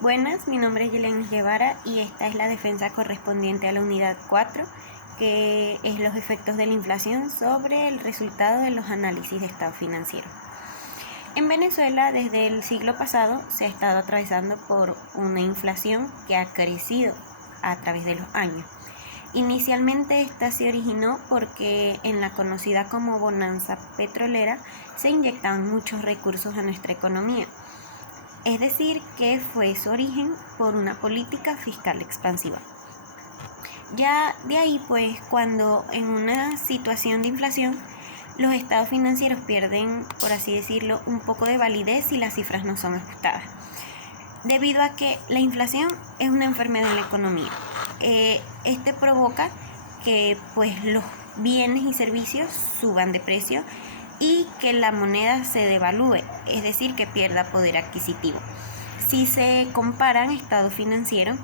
Buenas, mi nombre es Yelena Guevara y esta es la defensa correspondiente a la unidad 4, que es los efectos de la inflación sobre el resultado de los análisis de estado financiero. En Venezuela, desde el siglo pasado, se ha estado atravesando por una inflación que ha crecido a través de los años. Inicialmente esta se originó porque en la conocida como bonanza petrolera se inyectaban muchos recursos a nuestra economía. Es decir, que fue su origen por una política fiscal expansiva. Ya de ahí, pues, cuando en una situación de inflación, los estados financieros pierden, por así decirlo, un poco de validez y las cifras no son ajustadas. Debido a que la inflación es una enfermedad en la economía. Este provoca que, pues, los bienes y servicios suban de precio y que la moneda se devalúe, es decir, que pierda poder adquisitivo. Si se comparan estados financieros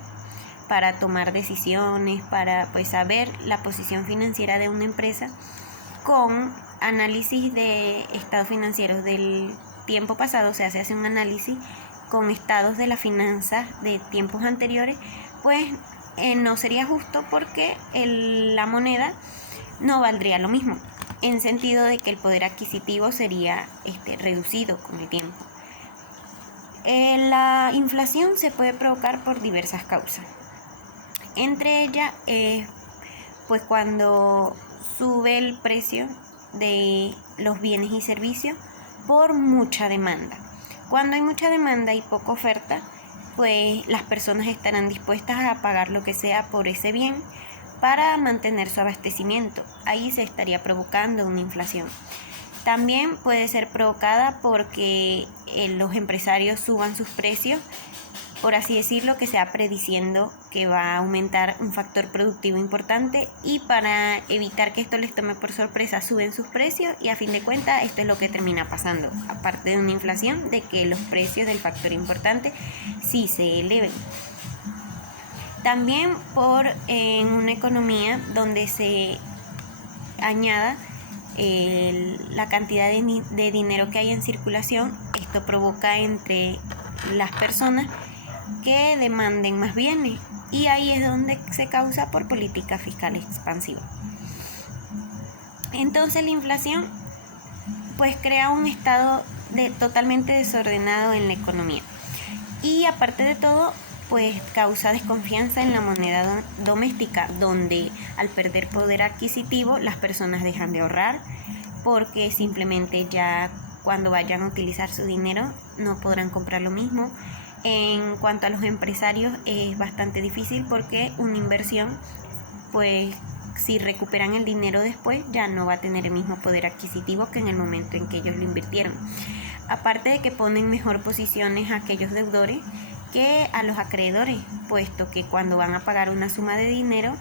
para tomar decisiones, para saber la posición financiera de una empresa, con análisis de estados financieros del tiempo pasado, o sea, se hace un análisis con estados de las finanzas de tiempos anteriores, pues no sería justo porque la moneda no valdría lo mismo, en sentido de que el poder adquisitivo sería reducido con el tiempo. La inflación se puede provocar por diversas causas. Entre ellas, pues cuando sube el precio de los bienes y servicios por mucha demanda. Cuando hay mucha demanda y poca oferta, pues las personas estarán dispuestas a pagar lo que sea por ese bien para mantener su abastecimiento. Ahí se estaría provocando una inflación. También puede ser provocada porque los empresarios suban sus precios, por así decirlo, que sea prediciendo que va a aumentar un factor productivo importante, y para evitar que esto les tome por sorpresa suben sus precios y a fin de cuentas esto es lo que termina pasando, aparte de una inflación, de que los precios del factor importante sí se eleven. También en una economía donde se añada la cantidad de dinero que hay en circulación, esto provoca entre las personas que demanden más bienes, y ahí es donde se causa por política fiscal expansiva. Entonces la inflación pues crea un estado totalmente desordenado en la economía, y aparte de todo pues causa desconfianza en la moneda doméstica, donde al perder poder adquisitivo las personas dejan de ahorrar porque simplemente ya cuando vayan a utilizar su dinero no podrán comprar lo mismo. En cuanto a los empresarios es bastante difícil porque una inversión, pues si recuperan el dinero después ya no va a tener el mismo poder adquisitivo que en el momento en que ellos lo invirtieron. Aparte de que ponen mejor posiciones a aquellos deudores que a los acreedores, puesto que cuando van a pagar una suma de dinero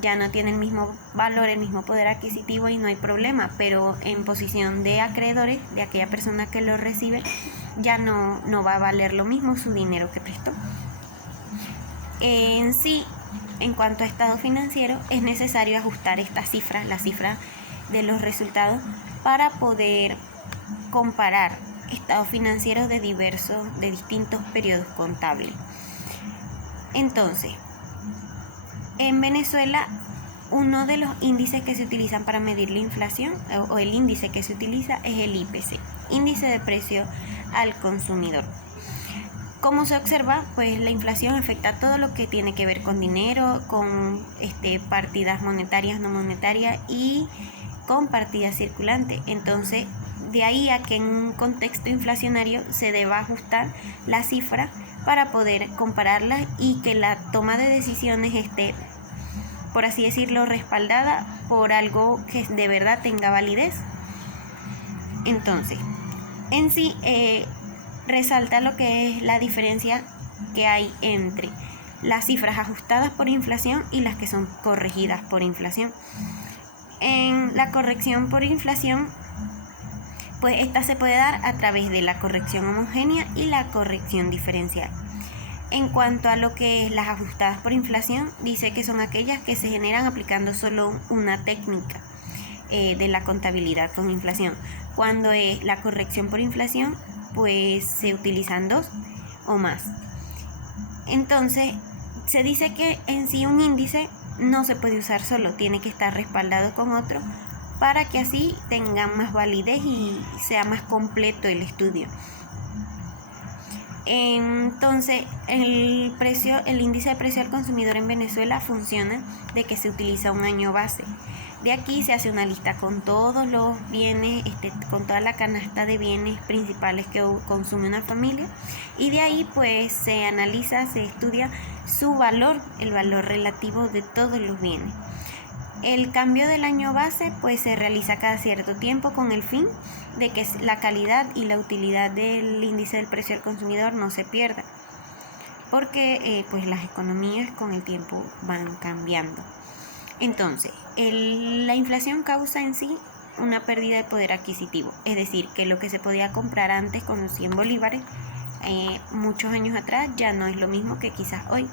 ya no tiene el mismo valor, el mismo poder adquisitivo y no hay problema, pero en posición de acreedores, de aquella persona que lo recibe, ya no va a valer lo mismo su dinero que prestó. En sí, en cuanto a estado financiero, es necesario ajustar estas cifras, las cifras de los resultados, para poder comparar estados financieros de distintos periodos contables. Entonces, en Venezuela, uno de los índices que se utilizan para medir la inflación, o el índice que se utiliza, es el IPC, índice de precio al consumidor. Como se observa, pues la inflación afecta todo lo que tiene que ver con dinero, con partidas monetarias, no monetarias y con partidas circulantes. Entonces, de ahí a que en un contexto inflacionario se deba ajustar la cifra para poder compararlas y que la toma de decisiones esté, por así decirlo, respaldada por algo que de verdad tenga validez. Entonces, en sí, resalta lo que es la diferencia que hay entre las cifras ajustadas por inflación y las que son corregidas por inflación. En la corrección por inflación, pues esta se puede dar a través de la corrección homogénea y la corrección diferencial. En cuanto a lo que es las ajustadas por inflación, dice que son aquellas que se generan aplicando solo una técnica de la contabilidad con inflación. Cuando es la corrección por inflación, pues se utilizan dos o más. Entonces, se dice que en sí un índice no se puede usar solo, tiene que estar respaldado con otro para que así tenga más validez y sea más completo el estudio. Entonces, el índice de precio al consumidor en Venezuela funciona de que se utiliza un año base. De aquí se hace una lista con todos los bienes, con toda la canasta de bienes principales que consume una familia, y de ahí pues se analiza, se estudia su valor, el valor relativo de todos los bienes. El cambio del año base pues se realiza cada cierto tiempo con el fin de que la calidad y la utilidad del índice del precio al consumidor no se pierda, porque pues las economías con el tiempo van cambiando. Entonces, la inflación causa en sí una pérdida de poder adquisitivo, es decir, que lo que se podía comprar antes con los 100 bolívares, muchos años atrás, ya no es lo mismo que quizás hoy,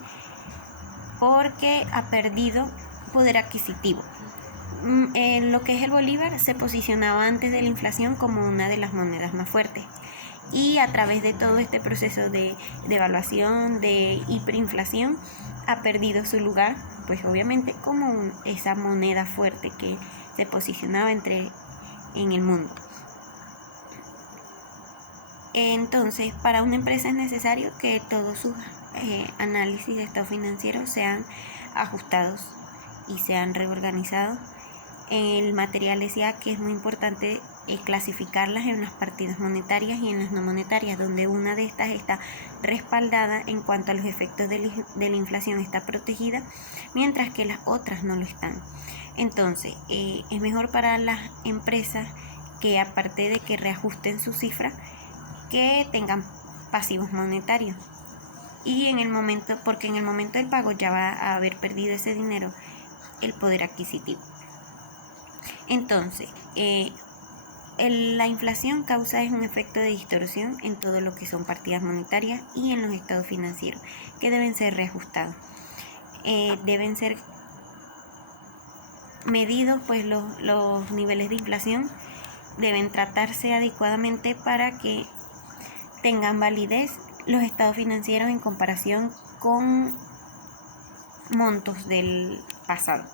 porque ha perdido poder adquisitivo. Lo que es el bolívar se posicionaba antes de la inflación como una de las monedas más fuertes, y a través de todo este proceso de devaluación, de hiperinflación, ha perdido su lugar, pues obviamente como esa moneda fuerte que se posicionaba en el mundo. Entonces, para una empresa es necesario que todos sus análisis de estado financiero sean ajustados y sean reorganizados. El material decía que es muy importante clasificarlas en las partidas monetarias y en las no monetarias, donde una de estas está respaldada en cuanto a los efectos de la inflación, está protegida, mientras que las otras no lo están. Entonces, es mejor para las empresas que, aparte de que reajusten su cifra, que tengan pasivos monetarios, y porque en el momento del pago ya va a haber perdido ese dinero el poder adquisitivo. Entonces, la inflación causa un efecto de distorsión en todo lo que son partidas monetarias y en los estados financieros, que deben ser reajustados. Deben ser medidos, pues los niveles de inflación deben tratarse adecuadamente para que tengan validez los estados financieros en comparación con montos del pasado.